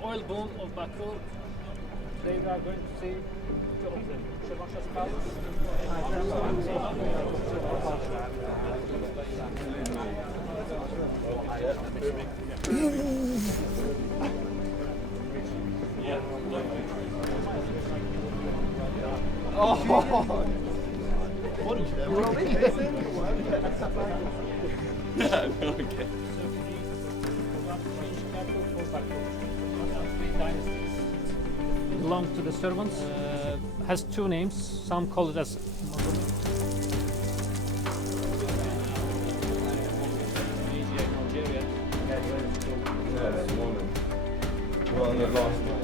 the oil boom of Baku. Today we are going to see two of them. Shirvanshah's palace. Belong to the servants. Has two names. Some call it as Well, the last one.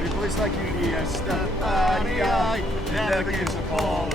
Your voice like you, yes, never gives a fall.